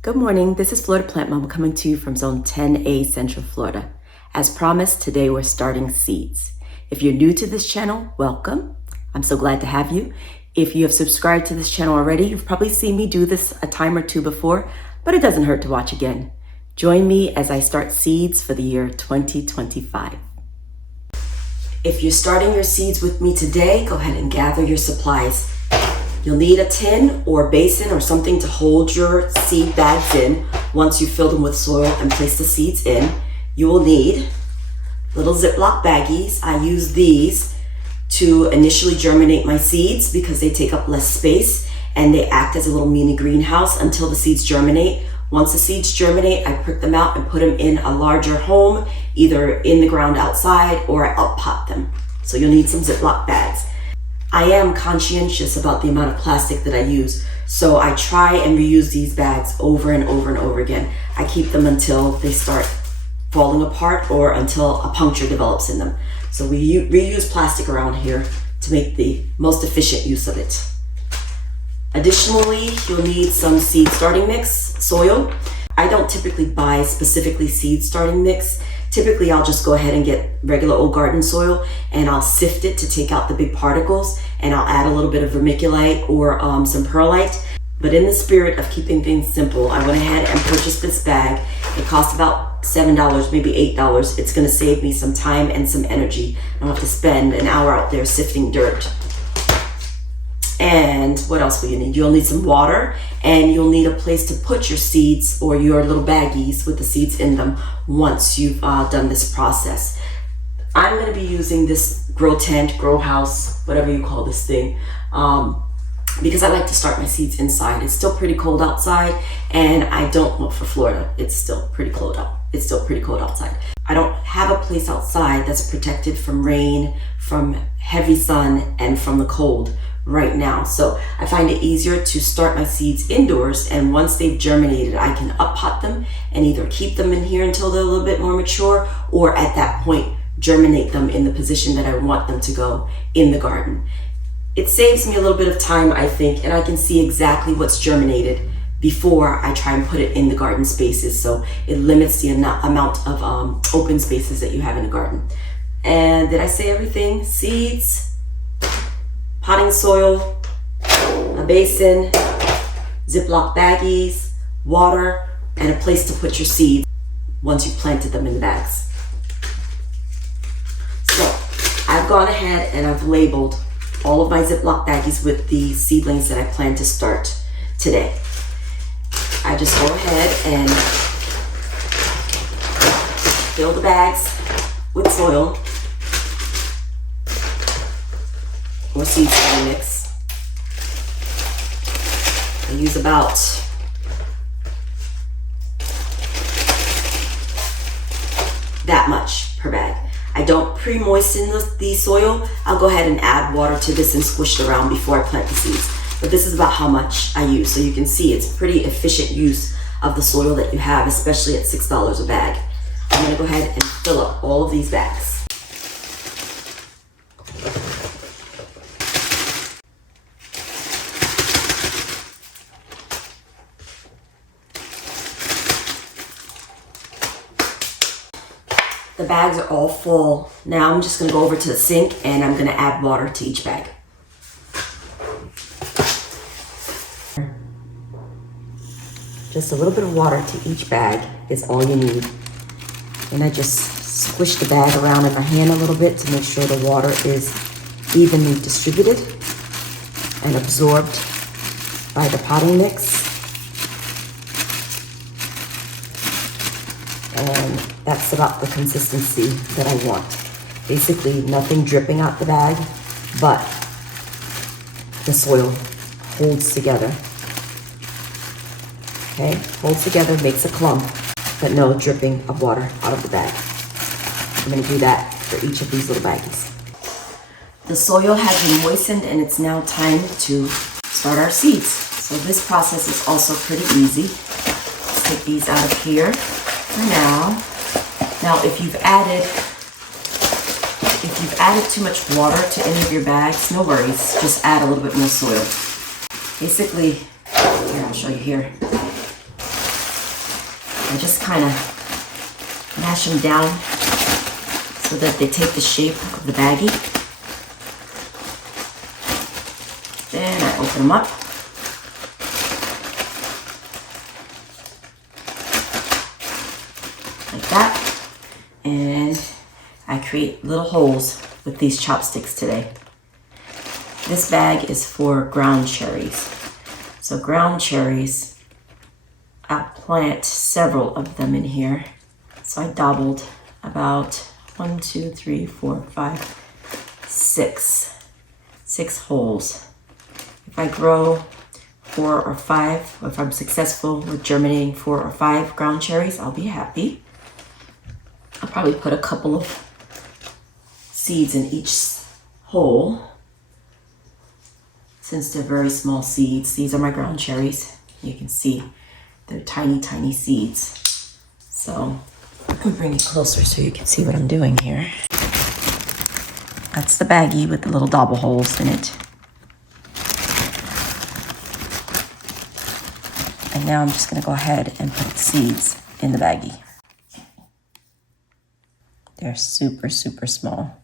Good morning, this is Florida Plant Mom coming to you from Zone 10A, Central Florida. As promised, today we're starting seeds. If you're new to this channel, welcome. I'm so glad to have you. If you have subscribed to this channel already, you've probably seen me do this a time or two before, but it doesn't hurt to watch again. Join me as I start seeds for the year 2025. If you're starting your seeds with me today, go ahead and gather your supplies. You'll need a tin or basin or something to hold your seed bags in once you fill them with soil and place the seeds in. You will need little Ziploc baggies. I use these to initially germinate my seeds because they take up less space and they act as a little mini greenhouse until the seeds germinate. Once the seeds germinate, I prick them out and put them in a larger home, either in the ground outside or I pot them. So you'll need some Ziploc bags. I am conscientious about the amount of plastic that I use, so I try and reuse these bags over and over and over again. I keep them until they start falling apart or until a puncture develops in them. So we reuse plastic around here to make the most efficient use of it. Additionally, you'll need some seed starting mix, soil. I don't typically buy specifically seed starting mix. Typically, I'll just go ahead and get regular old garden soil and I'll sift it to take out the big particles, and I'll add a little bit of vermiculite or some perlite. But in the spirit of keeping things simple, I went ahead and purchased this bag. It cost about $7, maybe $8. It's gonna save me some time and some energy. I don't have to spend an hour out there sifting dirt. And what else will you need? You'll need some water, and you'll need a place to put your seeds or your little baggies with the seeds in them once you've done this process. I'm going to be using this grow tent, grow house, whatever you call this thing, because I like to start my seeds inside. It's still pretty cold outside, and I don't look for Florida. It's still pretty cold out. It's still pretty cold outside. I don't have a place outside that's protected from rain, from heavy sun, and from the cold right now. So I find it easier to start my seeds indoors, and once they've germinated, I can pot them and either keep them in here until they're a little bit more mature, or at that point germinate them in the position that I want them to go in the garden. It saves me a little bit of time, I think, and I can see exactly what's germinated before I try and put it in the garden spaces, so it limits the amount of open spaces that you have in a garden. And did I say everything? Seeds, potting soil, a basin, Ziploc baggies, water, and a place to put your seeds once you've planted them in the bags. So I've gone ahead and I've labeled all of my Ziploc baggies with the seedlings that I plan to start today. I just go ahead and fill the bags with soil or seed starting mix. I use about that much per bag. I don't pre-moisten the soil. I'll go ahead and add water to this and squish it around before I plant the seeds. But this is about how much I use. So you can see it's pretty efficient use of the soil that you have, especially at $6 a bag. I'm gonna go ahead and fill up all of these bags. The bags are all full. Now I'm just gonna go over to the sink and I'm gonna add water to each bag. Just a little bit of water to each bag is all you need. And I just squish the bag around in my hand a little bit to make sure the water is evenly distributed and absorbed by the potting mix. And that's about the consistency that I want. Basically nothing dripping out the bag, but the soil holds together. Okay, holds together, makes a clump, but no dripping of water out of the bag. I'm gonna do that for each of these little baggies. The soil has been moistened and it's now time to start our seeds. So this process is also pretty easy. Let's take these out of here for now. Now, if you've added too much water to any of your bags, no worries. Just add a little bit more soil. Basically, here, I'll show you here. I just kind of mash them down so that they take the shape of the baggie. Then I open them up. Like that. And I create little holes with these chopsticks today. This bag is for ground cherries. So ground cherries, I'll plant several of them in here. So I doubled about 1, 2, 3, 4, 5, 6 holes. If I grow 4 or 5, or if I'm successful with germinating 4 or 5 ground cherries, I'll be happy. I'll probably put a couple of seeds in each hole. Since they're very small seeds, these are my ground cherries. You can see they're tiny, tiny seeds. So let me bring it closer so you can see what I'm doing here. That's the baggie with the little double holes in it. And now I'm just gonna go ahead and put seeds in the baggie. They're super, super small.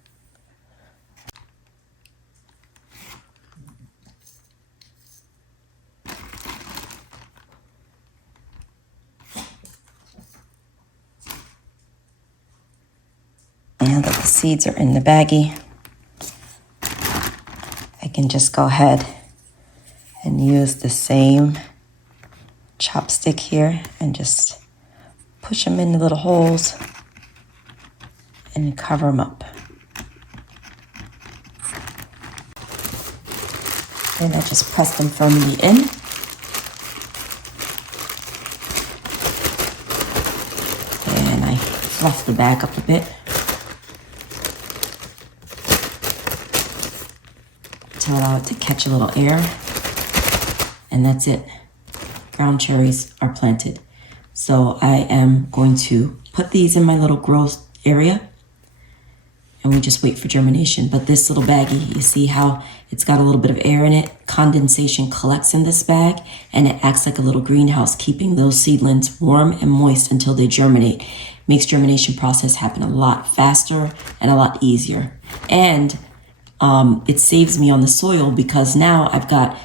Now that the seeds are in the baggie, I can just go ahead and use the same chopstick here and just push them in the little holes and cover them up. Then I just press them firmly in. And I fluff the bag up a bit to allow it to catch a little air. And that's it. Ground cherries are planted. So I am going to put these in my little growth area and we just wait for germination. But this little baggie, you see how it's got a little bit of air in it? Condensation collects in this bag and it acts like a little greenhouse, keeping those seedlings warm and moist until they germinate. Makes germination process happen a lot faster and a lot easier. And it saves me on the soil because now I've got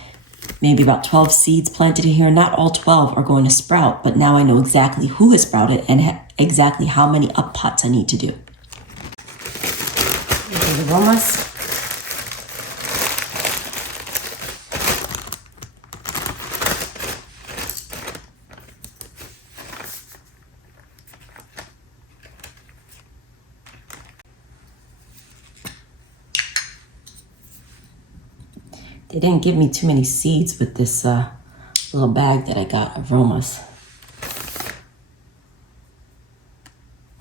maybe about 12 seeds planted in here. Not all 12 are going to sprout, but now I know exactly who has sprouted and exactly how many up pots I need to do. The aromas. They didn't give me too many seeds with this little bag that I got of aromas.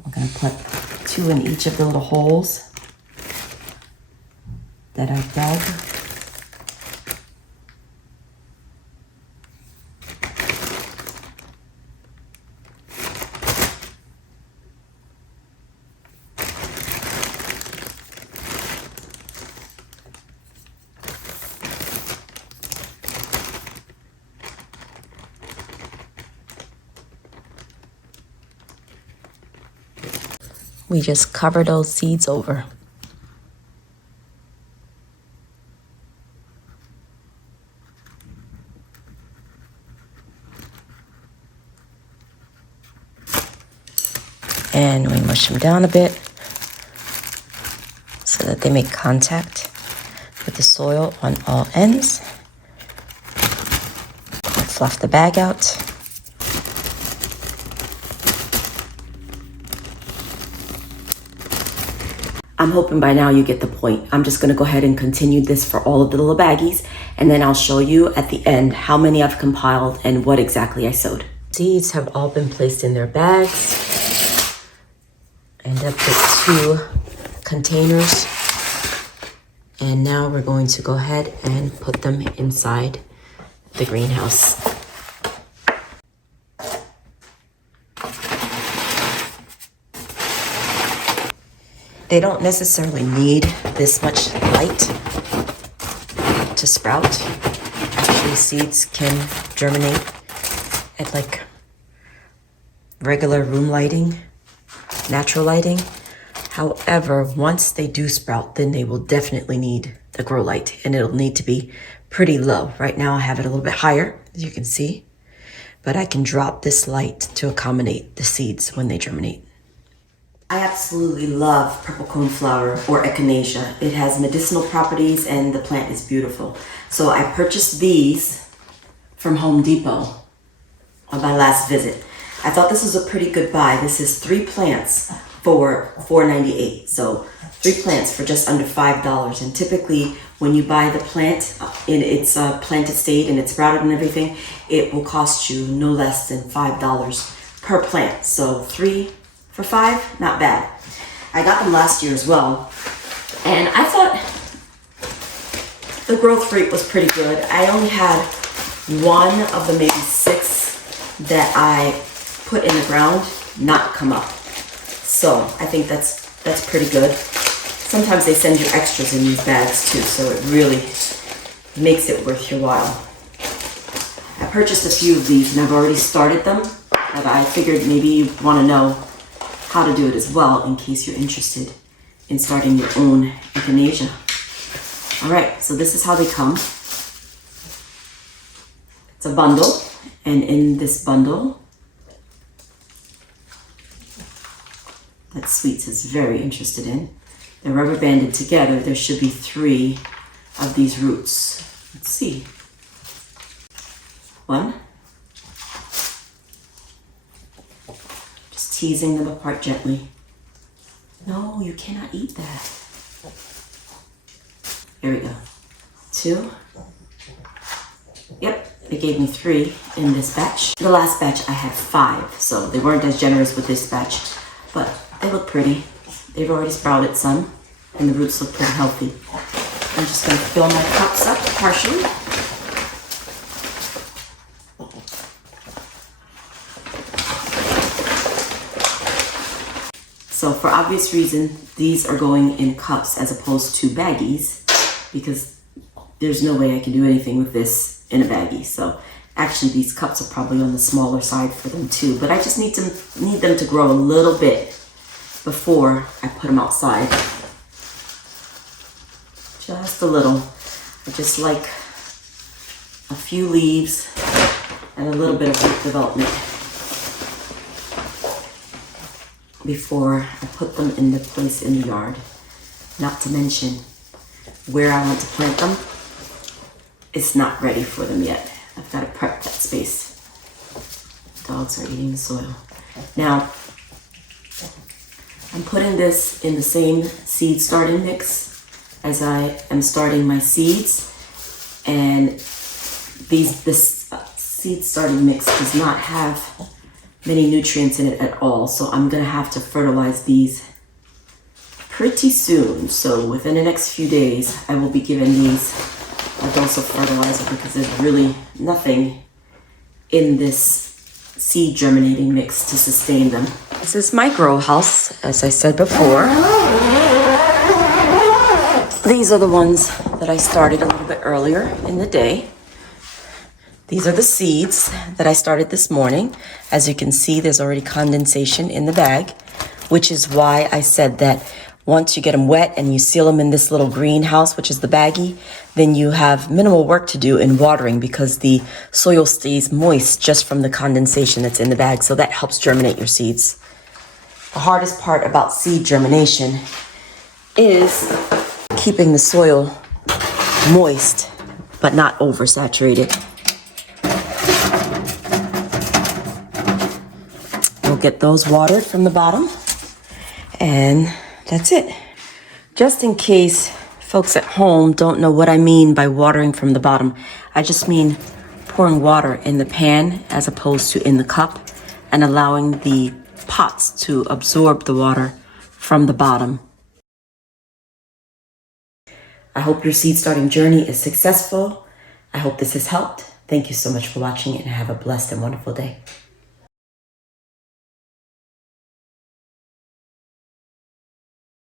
I'm gonna put 2 in each of the little holes that I dug. We just cover those seeds over. And we mush them down a bit so that they make contact with the soil on all ends. Fluff the bag out. I'm hoping by now you get the point. I'm just gonna go ahead and continue this for all of the little baggies, and then I'll show you at the end how many I've compiled and what exactly I sowed. Seeds have all been placed in their bags. I ended up with 2 containers. And now we're going to go ahead and put them inside the greenhouse. They don't necessarily need this much light to sprout. Actually, seeds can germinate at like regular room lighting, natural lighting. However, once they do sprout, then they will definitely need the grow light, and it'll need to be pretty low. Right now I have it a little bit higher, as you can see, but I can drop this light to accommodate the seeds when they germinate. I absolutely love purple coneflower or Echinacea. It has medicinal properties and the plant is beautiful. So I purchased these from Home Depot on my last visit. I thought this was a pretty good buy. This is 3 plants for $4.98. So 3 plants for just under $5. And typically when you buy the plant in its planted state and it's sprouted and everything, it will cost you no less than $5 per plant. So 3 for $5, not bad. I got them last year as well, and I thought the growth rate was pretty good. I only had one of the maybe 6 that I put in the ground not come up. So I think that's pretty good. Sometimes they send you extras in these bags too, so it really makes it worth your while. I purchased a few of these and I've already started them, but I figured maybe you want to know how to do it as well in case you're interested in starting your own Echinacea. All right, so this is how they come. It's a bundle, and in this bundle, that Sweets is very interested in, they're rubber banded together. There should be 3 of these roots. Let's see. 1. Teasing them apart gently. No, you cannot eat that. There we go. 2. Yep, they gave me 3 in this batch. The last batch I had 5, so they weren't as generous with this batch, but they look pretty. They've already sprouted some, and the roots look pretty healthy. I'm just gonna fill my cups up partially. So for obvious reason, these are going in cups as opposed to baggies, because there's no way I can do anything with this in a baggie. So actually these cups are probably on the smaller side for them too, but I just need them to grow a little bit before I put them outside. Just a little. I just like a few leaves and a little bit of root development before I put them in the place in the yard. Not to mention where I want to plant them, it's not ready for them yet. I've got to prep that space. Dogs are eating the soil. Now, I'm putting this in the same seed starting mix as I am starting my seeds, and this seed starting mix does not have many nutrients in it at all, so I'm gonna have to fertilize these pretty soon. So within the next few days I will be giving these a dose of fertilizer, because there's really nothing in this seed germinating mix to sustain them. This is my grow house, as I said before. These are the ones that I started a little bit earlier in the day. These are the seeds that I started this morning. As you can see, there's already condensation in the bag, which is why I said that once you get them wet and you seal them in this little greenhouse, which is the baggie, then you have minimal work to do in watering, because the soil stays moist just from the condensation that's in the bag. So that helps germinate your seeds. The hardest part about seed germination is keeping the soil moist, but not oversaturated. We'll get those watered from the bottom, and that's it. Just in case folks at home don't know what I mean by watering from the bottom, I just mean pouring water in the pan as opposed to in the cup, and allowing the pots to absorb the water from the bottom. I hope your seed starting journey is successful. I hope this has helped. Thank you so much for watching, and have a blessed and wonderful day.